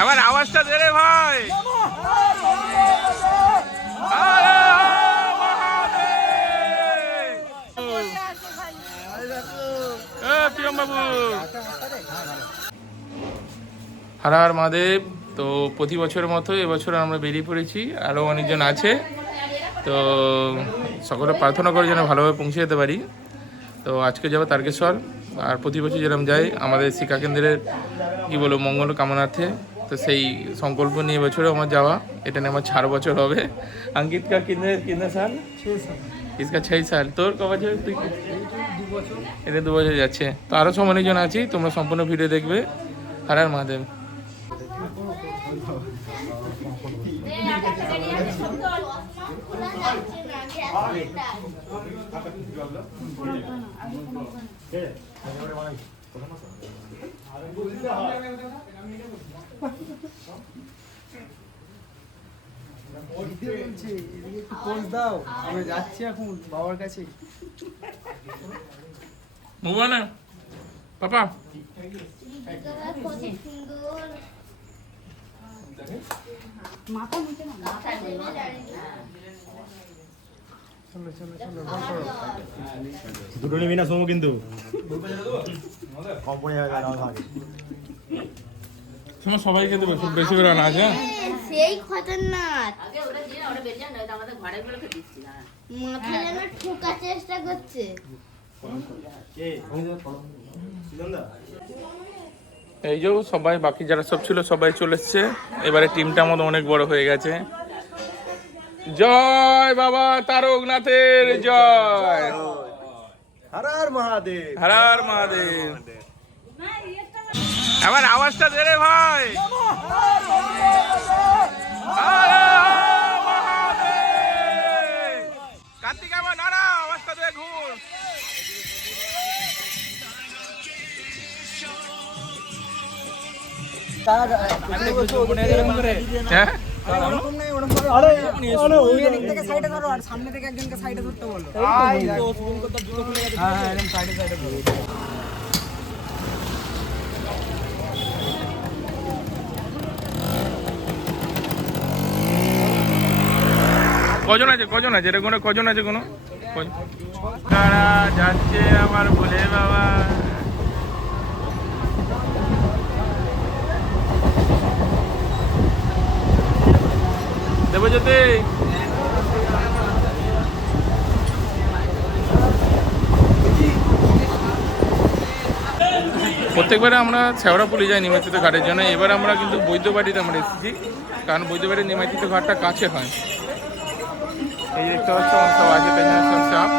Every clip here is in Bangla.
আবার আওয়াজটা দে রে ভাই। প্রিয়ম বাবু হর হর মহাদেব। তো প্রতি বছরের মতো এবছর আমরা বেরিয়ে পড়েছি, আরও অনেকজন আছে। তো সকলে প্রার্থনা করে যেন ভালোভাবে পৌঁছে যেতে পারি। তো আজকে যাবো তারকেশ্বর, আর প্রতি বছর যেরকম যাই আমাদের শিক্ষা কেন্দ্রের কী বলবো মঙ্গল কামনার্থে। তো সেই সংকল্প নিয়ে বছরও আমার যাওয়া, এটা নিয়ে আমার 4 বছর হবে। अंकित का कितने साल? 6 साल। इसका 6 साल। তোর ক বছর? তুই 2 বছর। এটা 2 বছর যাচ্ছে। তো আরও সব অনেকজন আছি, তোমরা সম্পূর্ণ ভিডিও দেখবে। হর হর মহাদেব। দাও, আমি যাচ্ছি এখন বাবার কাছে। না পাপা দুটো নিবি না সোমো, কিন্তু কোম্পানি তোমার সবাইকে দেবে, খুব বেশি করে আনা আছে। সেই খতরনাক আগে ওটা দিয়ে ওটা বের জান না, আমাদের ঘরে গুলোকে দিচ্ছি না, মাথা যেন ঠোকার চেষ্টা করছে। এই যে সবাই বাকি যারা সব ছিল সবাই চলে এসছে। এবারে টিমটা আমাদের অনেক বড় হয়ে গেছে। জয় বাবা তারকনাথের জয়। হর হর মহাদেব। হর হর মহাদেব। আবার আওয়াজটা দে রে ভাই। কার্তিক আবার নাড়া আওয়াজটা দে, ঘুর। হ্যাঁ সামনে থেকে একজনকে সাইডে ধরতে বলো। কজন আছে রে, কজন আছে কোনো কারা যাচ্ছে আমার ভোলে বাবা। দেবজ্যোতি প্রত্যেকবারে আমরা শেওড়াপুলি যাই নিমজ্জিত ঘাটের জন্য। এবার আমরা কিন্তু বৈদ্যবাড়িতে আমরা এসেছি, কারণ বৈদ্যবাড়ির নিমজ্জিত ঘাটটা কাছে হয়। এই দেখতে পাচ্ছ সব আছে, পেছনে সব চাপ।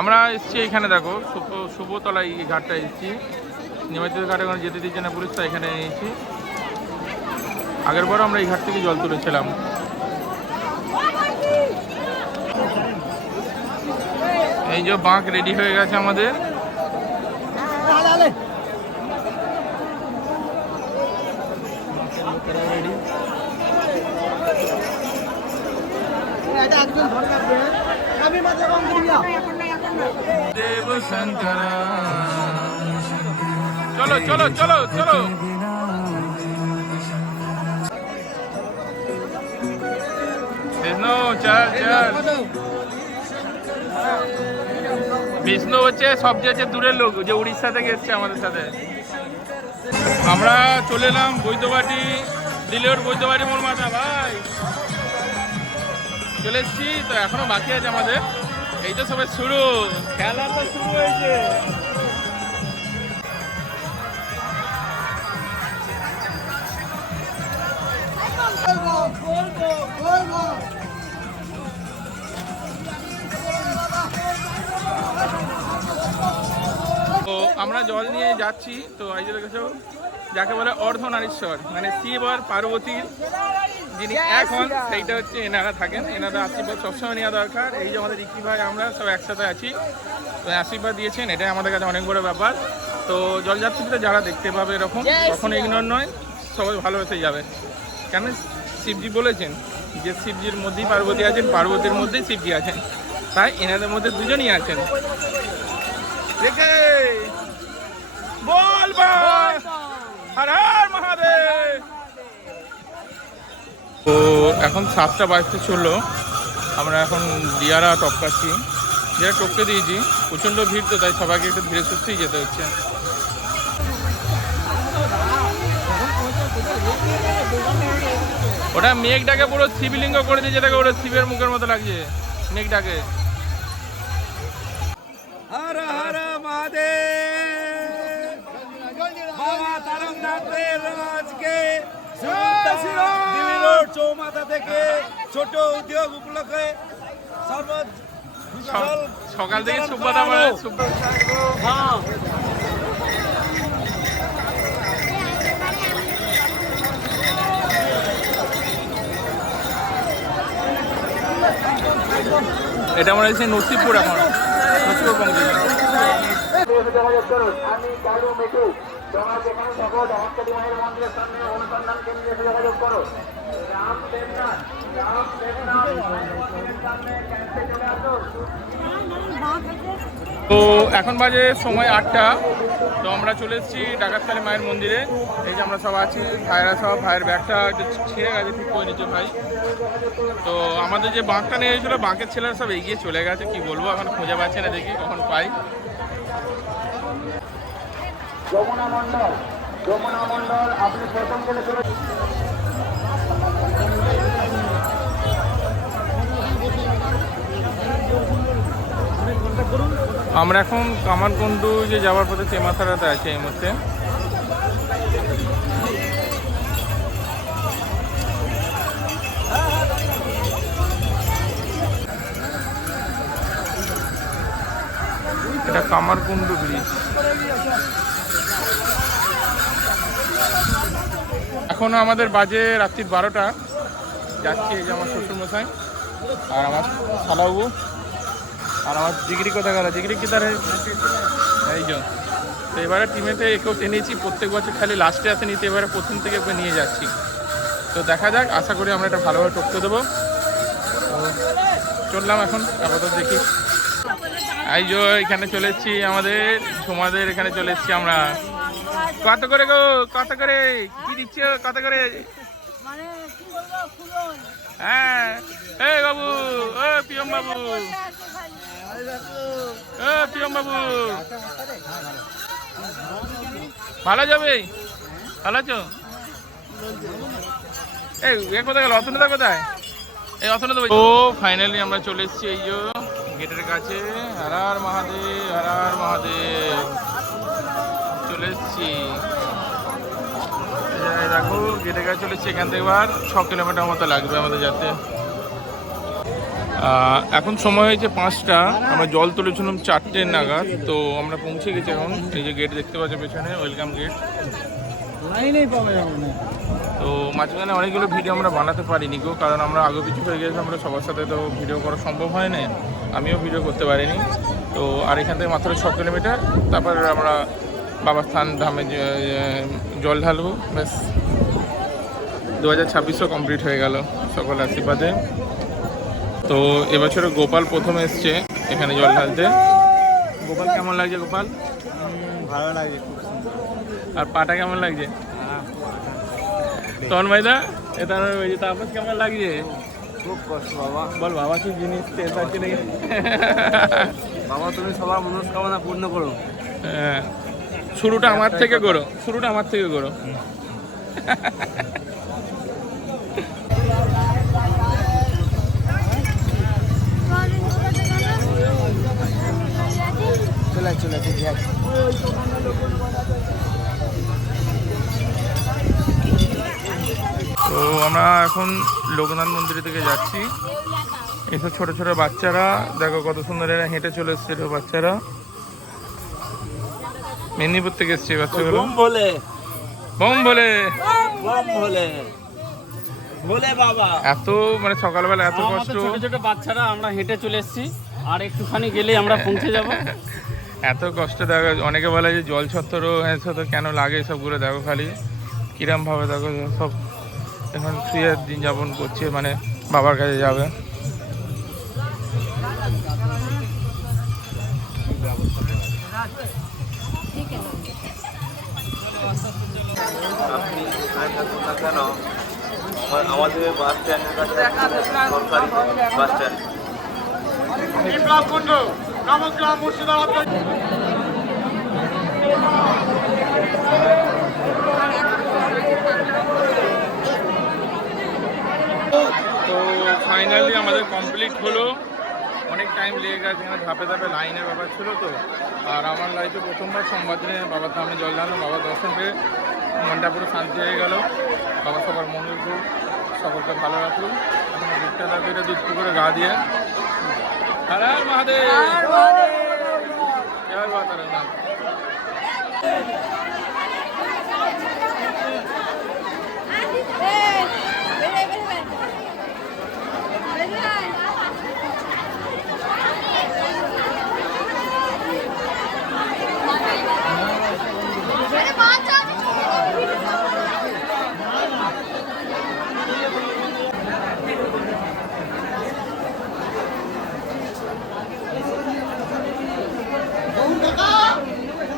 আমরা এসেছি এখানে, দেখো শুভতলা এই ঘাটটা এসেছি। নিমজ্জিত ঘাটে এখন যেতে দিচ্ছে না পুলিশ, তো এখানে নিয়েছি। আগের বারও আমরা এই ঘাট থেকে জল তুলেছিলাম। এই যে বাঁক রেডি হয়ে গেছে আমাদের। দেব শঙ্কর চলো চলো চলো চলো। বিষ্ণু চল চল। বিষ্ণু হচ্ছে সবচেয়ে দূরের লোক, যে উড়িষ্যা থেকে এসছে আমাদের সাথে। আমরা চলে এলাম বৈদ্যবাটি, দিলের বৈদ্যবাটি মোর মাথা ভাই চলে এসছি। তো এখনো বাকি আছে আমাদের, এই তো সবাই শুরু, খেলা তো শুরু হয়েছে। তো আমরা জল নিয়ে যাচ্ছি। তো এই যে দেখেছো যাকে বলে অর্ধনারীশ্বর, মানে শিব আর পার্বতীর যিনি এখন সেইটা হচ্ছে এনারা থাকেন, এনারা আশীর্বাদ সবসময় নেওয়া দরকার। এই যে আমাদের রিকি ভাই আমরা সব একসাথে আছি, তো আশীর্বাদ দিয়েছেন, এটাই আমাদের কাছে অনেক বড় ব্যাপার। তো জলযাত্রীতে যারা দেখতে পাবে এরকম কখনো ইগনোর নয়, সবাই ভালোবেসে যাবে। কেন শিবজি বলেছেন যে শিবজির মধ্যেই পার্বতী আছেন, পার্বতীর মধ্যেই শিবজি আছেন, তাই এনাদের মধ্যে দুজনই আছেন। দেখে বল হর হর মহাদেব। তো এখন 7টা বাজতে চললো, আমরা এখন দিয়ারা টপকাচ্ছি, যেটা টপকে দিয়েছি। প্রচণ্ড ভিড় তো, তাই সবাইকে একটু ধীরে সুস্থেই যেতে হচ্ছে। ওটা মেঘটাকে পুরো শিবলিঙ্গ করে দিয়েছে, যেটাকে ওটা শিবের মুখের মতো লাগছে মেঘটাকে। হর হর মহাদেব। বাবা তারকনাথের আজকে দিল্লি রোড চৌমাথা থেকে ছোট উদ্যোগ উপলক্ষে সকাল থেকে সুব্বাদা মানে এটা মনে হচ্ছে নসিবপুর, এখন নসিবপুর পৌঁছে যোগাযোগ করুন। আমি কালু মিঠু তোমার যেখানে থাকো ধনকালী মায়ের মন্দিরের সামনে অনুসন্ধান কেন্দ্রে এসে যোগাযোগ করো। রাম দেবনাথ সামনে ক্যাম্পে চলে আসুন। তো এখন বাজে সময় 8টা। তো আমরা চলে এসেছি ডাকাতকালী মায়ের মন্দিরে। এই যে আমরা সব আছি, ভাইরা সব, ভাইয়ের ব্যাগটা একটু ছিঁড়ে গেছে, ঠিক করে নিচ্ছে ভাই। তো আমাদের যে বাঁকটা নিয়ে গেছিলো, বাঁকের ছেলেরা সব এগিয়ে চলে গেছে, কি বলবো, এখন খুঁজে পাচ্ছে না, দেখি কখন পাই। যমুনা মণ্ডল আপনি প্রথম গেলে চলে আমরা এখন কামারকুণ্ডু যে যাওয়ার পথে তেমাথারাতে আছে এই মুহূর্তে। এটা কামারকুণ্ডু ব্রিজ। এখন আমাদের বাজে রাত্রি 12টা। যাচ্ছি, এই যে আমার শ্বশুরমশাই আর আমার শালাবু আর আমার জিগরি কোথায় গেল, জিগরি কি তার এই যে। তো এবারে টিমেতে একেও টেনেছি, প্রত্যেক বছর খালি লাস্টে আসেনি, তো এবারে প্রথম থেকে ওকে নিয়ে যাচ্ছি। তো দেখা যাক, আশা করি আমরা এটা ভালোভাবে টপকে দেবো। তো চললাম এখন, আপাতত দেখি। এই যে এখানে চলে এসেছি, আমাদের এখানে চলে এসেছি আমরা। কত করে গো, কত করে কি দিচ্ছ, কত করে? হ্যাঁ এই বাবু, ও পিয়ম বাবু, ও পিয়ম বাবু, ভালো যাবে? ভালো আছো? এই কোথায় গেল অতনুদা, কোথায় এই অতনুদা? ও ফাইনালি আমরা চলে এসেছি এই যে গেটের কাছে। হর হর মহাদেব, হর হর মহাদেব, চলে এসেছি। দেখো গেটের কাছে চলে এসেছি, এখান থেকে এবার 6 কিলোমিটার মতো লাগবে আমাদের যেতে। এখন সময় হয়েছে 5টা, আমরা জল তুলেছিলাম 4টে নাগাদ। তো আমরা পৌঁছে গেছি এখন। এই যে গেট দেখতে পাচ্ছি পেছনে, ওয়েলকাম গেট। তো মাঝখানে অনেকগুলো ভিডিও আমরা বানাতে পারিনি গো, কারণ আমরা আগে পিছু হয়ে গেছি, আমরা সবার সাথে তো ভিডিও করা সম্ভব হয় না, আমিও ভিডিও করতে পারিনি। তো আর এখান থেকে মাত্র 6 কিলোমিটার, তারপর আমরা বাবার স্থান ধামে জল ঢালবো। ব্যাস 2026ও কমপ্লিট হয়ে গেল সকল আশীর্বাদে। তো এবছরে গোপাল প্রথম এসছে এখানে জল ঢালতে। গোপাল কেমন লাগছে গোপাল? ভালো লাগে। আর পাটা কেমন লাগছে? তন্ময়দা এটা তাপস কেমন লাগছে? খুব কষ্ট বাবা। বল বাবা কি জিনিস পাচ্ছি নাকি? বাবা তুমি সবার মনস্কামনা পূর্ণ করো। হ্যাঁ, শুরুটা আমার থেকে করো, শুরুটা আমার থেকে করো। চলে তো আমরা এখন লোকনাথ মন্দিরের দিকে যাচ্ছি। এসব ছোট ছোট বাচ্চারা দেখো কত সুন্দর, এরা হেঁটে চলে এসছে বাচ্চারা। মেদিনীপুর থেকে এসছে বাচ্চাগুলো। বোম বলে বোম বলে বোম বলে ভোলে বাবা। এত মানে সকালবেলা এত কষ্ট, ছোট ছোট বাচ্চারা আমরা হেঁটে চলে এসেছি, আর একটুখানি গেলেই আমরা পৌঁছে যাব। এত কষ্ট দেখো। অনেকে বলে যে জল ছত্তর হ্যাঁ ছত্তর কেন লাগে, সবগুলো দেখো খালি কিরম ভাবে দেখো সব এখন শুয়ে দিন যাপন করছে, মানে বাবার কাছে যাবে। আপনি যেখানে থাকুন না কেন, আমাদের বাস স্ট্যান্ডের কাছে সরকারি বাস স্ট্যান্ড। তো ফাইনালি আমাদের কমপ্লিট হলো। অনেক টাইম লেগে গেছে, এখানে ধাপে ধাপে লাইনের ব্যাপার ছিল তো। আর আমার লাইফে প্রথমবার সোমবার দিনে বাবার সামনে জল ঢাললাম, বাবার দর্শন পেয়ে মনটা পুরো শান্তি হয়ে গেল। বাবা সবার মঙ্গল করুন, সকলকে ভালো রাখুন। এখন দুধটা থাকবে, এটা দুধ পুকুরে গা দিয়ে হর হর মহাদেব, জয় মা তারা।